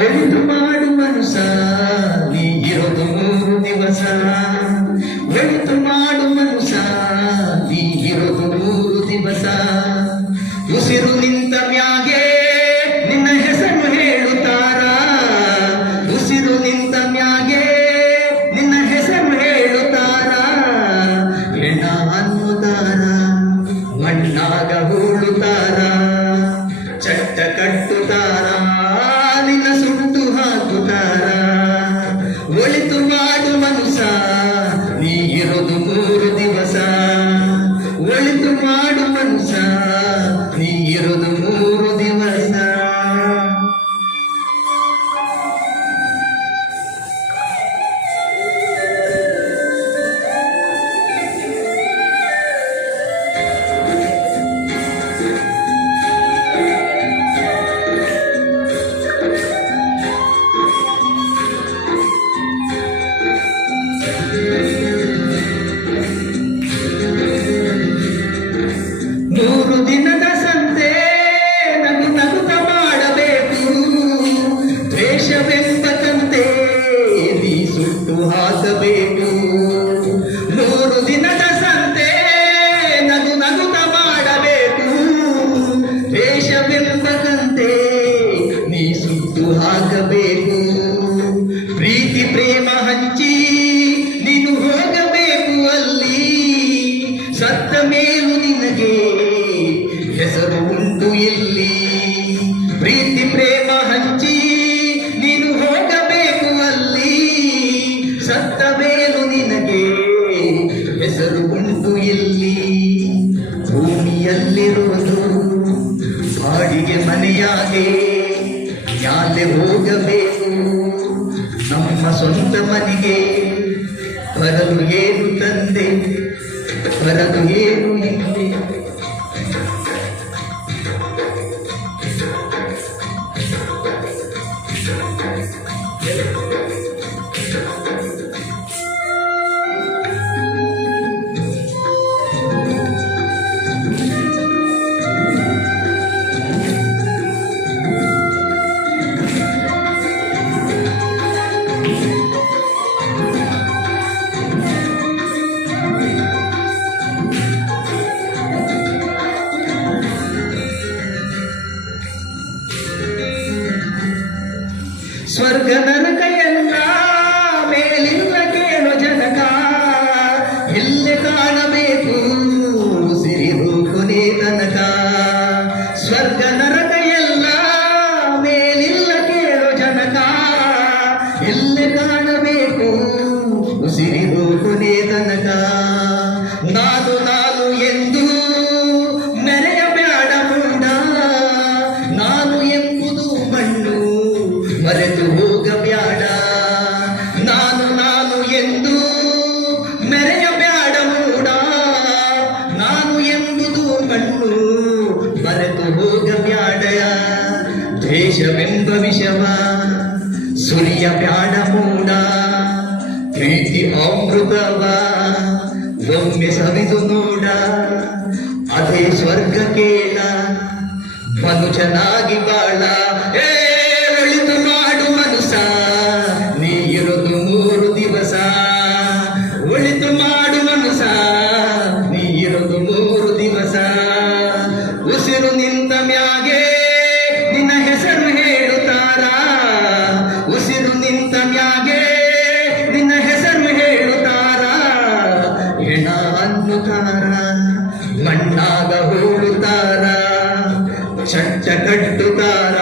ಒಳಿತು ಮಾಡು ಮನುಷ್ಯ ನೀ ಇರೋದು 3 ದಿವಸ. ಒಳಿತು ಮಾಡು ಮನುಷ್ಯ ನೀ ಇರೋದು 3 ದಿವಸ. ಉಸಿರು ನಿಂತ ಮ್ಯಾಗೆ ನಿನ್ನ ಹೆಸರು ಹೇಳುತ್ತಾರ. ಉಸಿರು ನಿಂತ ಮ್ಯಾಗೆ ನಿನ್ನ ಹೆಸರು ಹೇಳುತ್ತಾರ. ಹೆಣ ಅನ್ನುತ್ತಾರ, ಮಣ್ಣಾಗ ಹೂಳುತ್ತಾರ, ಚಟ್ಟ ಕಟ್ಟುತ್ತಾರ, ನಿನ್ನ ಸುಟ್ಟು ಹಾಕುತ್ತಾರ. ಒಳಿತು ಮಾಡು ಮನುಷ್ಯ ನೀ ಇರೋದು 3 ದಿವಸ. ಒಳಿತು ಮಾಡು ಮನುಷ್ಯ ನೀ ಇರೋದು 3 ದಿವಸ. ದಿನದ ಸಂತೆ ನಗು ನಗುತ್ತ ಮಾಡಬೇಕು. ದ್ವೇಷವೆಂಬಂತೆ ನೀ ಸುಟ್ಟು ಹಾಕಬೇಕು. 3 ದಿನದ ಸಂತೆ ನಗು ನಗುತ್ತ ಮಾಡಬೇಕು. ದ್ವೇಷವೆಂಬಂತೆ ನೀ ಸುಟ್ಟು ಹಾಕಬೇಕು. ಪ್ರೀತಿ ಪ್ರೇಮ ಹಂಚಿ ನೀನು ಹೋಗಬೇಕು ಅಲ್ಲಿ. ಸತ್ತ ಮೇಲೂ ನಿನಗೆ ಹೆಸರು ಉಂಟು ಇಲ್ಲಿ. ಪ್ರೀತಿ ಪ್ರೇಮ ಹಂಚಿ ನೀನು ಹೋಗಬೇಕು ಅಲ್ಲಿ. ಸತ್ತ ಮೇಲೂ ನಿನಗೆ ಹೆಸರು ಉಂಟು ಇಲ್ಲಿ. ಭೂಮಿಯಲ್ಲಿರುವುದು ಬಾಡಿಗೆ ಮನೆಯಾಗೆ ಯಾಲೆ ಹೋಗಬೇಕು. ನಮ್ಮ ಸ್ವಂತ ಮನೆಗೆ ಬರಲು ಏನು ತಂದೆ, ಬರಲು ಏನು ಹಿಂದೆ. ಸ್ವರ್ಗ ನರಕ ಎಲ್ಲ ಮೇಲಿಲ್ಲ ಕೇಳೋ ಜನಕ. ಎಲ್ಲೆ ಕಾಣಬೇಕು ಉಸಿರಿರು ಕೊನೆ ತನಕ. ಸ್ವರ್ಗ ನರಕ ಎಲ್ಲ ಮೇಲಿಲ್ಲ ಕೇಳೋ ಜನಕ. ಎಲ್ಲೆ ಕಾಣಬೇಕು ಉಸಿರಿರು ಕೊನೆ ತನಕ. ನಾನು ನಾನು ಎಂದು ಮೆರೆಯಬೇಡ ಮೂಡ. ನಾನು ಎಂಬುದು ಮಣ್ಣು ಮರೆತು ಹೋಗಬ್ಯಾಡ. ನಾನು ನಾನು ಎಂದು ಮೆರೆಯಬ್ಯಾಡ ಮೂಡ. ನಾನು ಎಂಬುದು ಮಣ್ಣು ಮರೆತು ಹೋಗಬ್ಯಾಡ. ದ್ವೇಷವೆಂಬ ವಿಷವ ಸುರಿಯಬ್ಯಾಡ ಮೂಡ. ಪ್ರೀತಿ ಅಮೃತವ ಒಮ್ಮೆ ಸವಿದು ನೋಡ. ಅದೇ ಸ್ವರ್ಗ ಕೇಳ ಮನುಜನಾಗಿ ಬಾಳ. ಒಳಿತು ಮಾಡು ಮನುಷ್ಯ ನೀ ಇರೋದು 3 ದಿವಸ. ಒಳಿತು ಮಾಡು ಮನುಷ್ಯ ನೀ ಇರೋದು 3 ದಿವಸ. ಉಸಿರು ನಿಂತ ಮ್ಯಾಗೆ ನಿನ್ನ ಹೆಸರು ಹೇಳುತ್ತಾರ. ಉಸಿರು ನಿಂತ ಮ್ಯಾಗೆ ನಿನ್ನ ಹೆಸರು ಹೇಳುತ್ತಾರ. ಹೆಣ ಅನ್ನುತ್ತಾರ, ಮಣ್ಣಾಗ ಹೂಳುತ್ತಾರ, ಚಟ್ಟ ಕಟ್ಟುತ್ತಾರ,